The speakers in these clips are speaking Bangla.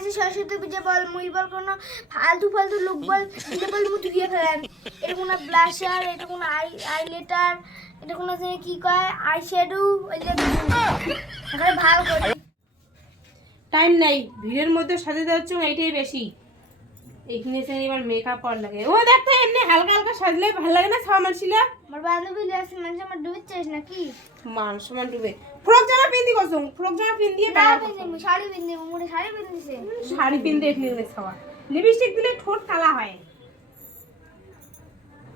আছে, সরস্বতী পূজা বল মুই বল, কোনো ফালতু ফালতু লোক বল যে বল মুই ধুয়ে ফেলেন এটা কোন ব্লাশার এটা কোন আই আই লেটার এটা কোন যে কি কয় আই শ্যাডো ভালো করে। টাইম নাই, ভিড়ের মধ্যে সাজে যাচ্ছে এইটাই বেশি। এইখানে এসে এবার মেকআপ কর লাগে। ও দেখতে এমনি হালকা হালকা সাজলে ভালো লাগে না ছাওয়া মানছিলা আমার বান্ধবী আছে মানুষ আমার ডুবে চাইছ নাকি? মান সমান ডুবে ফ্রক জামা পিন্দি কসম ফ্রক জামা পিন্দি না মুই শাড়ি পিন্ধি মুড়ে শাড়ি পিন্ধিছে। শাড়ি পিন্দি এখানে গেলে ছাওয়া লিপস্টিক দিলে ঠোঁট কালা হয়।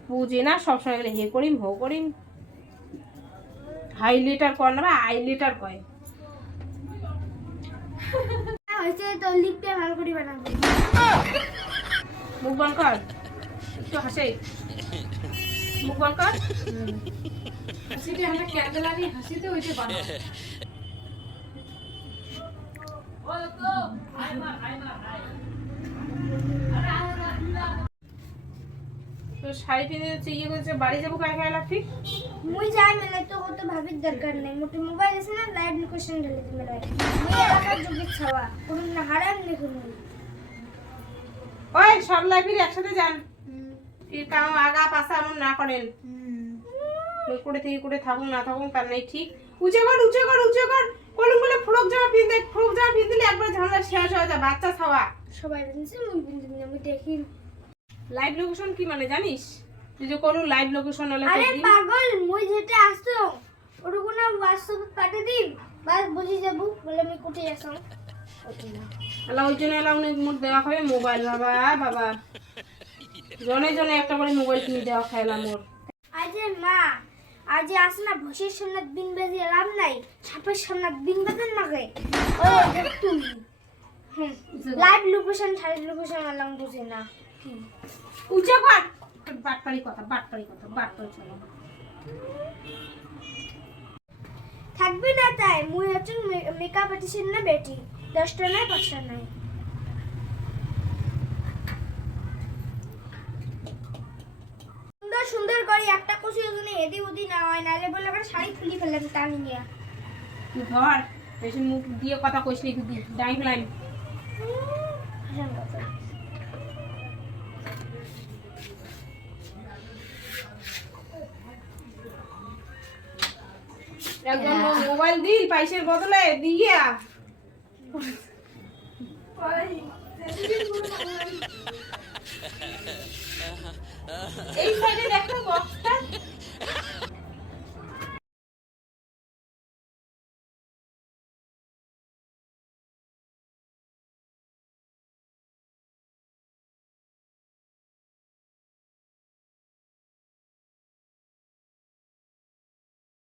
বুঝে না সবসময় গেলে হে করিম হো করিম হাইলাইটার কর না আইলাইটার কয়। হয়েছে তো লিপটা ভালো করে বানাবো। মুখ বন্ধ কর। একটু হাসে। মুখ বন্ধ কর। হাসিতে আমরা ক্যান্ডেল আনি হাসিতে ওইটা বানাবো তো শাড়ি পিন্ধে যাচ্ছে ইয়ে করছে বাড়ি যাব কায় কায় লাগছি মুই যাই মেলে তো কত ভাবির দরকার নেই। মোটে মোবাইল আছে না লাইভ লোকেশন ঢেলে দিবে মেলে মুই এলাকার যোগ্য ছাওয়া কোনো না হারাম দেখুন ওই সব লাইব্রেরি একসাথে যান। কাম আগা পাশা এমন না করেন। ওই করে থেকে করে থাকুন না থাকুন তার নেই ঠিক। উঁচে কর উঁচে কর উঁচে কর। কলম বলে ফ্রক জামা পিনতে ফ্রক জামা পিনদিলে একবার ঝামেলা শেষ হয়ে যায় বাচ্চা ছাওয়া। সবাই বলছে মুই বিন্দু আমি দেখি। লাইভ লোকেশন কি মানে জানিস? তুই যে কোনো লাইভ লোকেশন হলে আরে। পাগল মুই যেটা আসতো ওটুকু না হোয়াটসঅ্যাপে পাঠিয়ে দিন বাস বুঝি যাব বলে আমি কোথায় আসলাম এলা ওই জন্য এলা অনেক মোট দেওয়া মোবাইল বাবা বাবা। জনে জনে একটা করে মোবাইল কিনে দেওয়া খাইলাম মোর। আজ মা আজ আস না ভসের সামনে বেজে এলাম নাই। সাপের সামনে নাকে? ও দেখ তুই লাইভ লোকেশন ছাড়ি লোকেশন এলাম বুঝে না। উঁচে বাটপাড়ি কথা বাটপাড়ি কথা বাটপাড়ি চলো। থাকবি না তাই মুই হচ্ছে মেকআপ আর্টিস্টের না বেটি। দশটা নয় পাঁচটা নয় সুন্দর সুন্দর করে একটা কষি ওখানে এদি ওদি না হয় বলে আবার শাড়ি খুলি ফেলেন টানি নিয়ে ধর বেশি মুখ দিয়ে কথা কইস নি তুই ডাইভ লাইন একজন মোবাইল দিল পয়সার বদলে দিয়া। এই সাইডে দেখো বক্সটা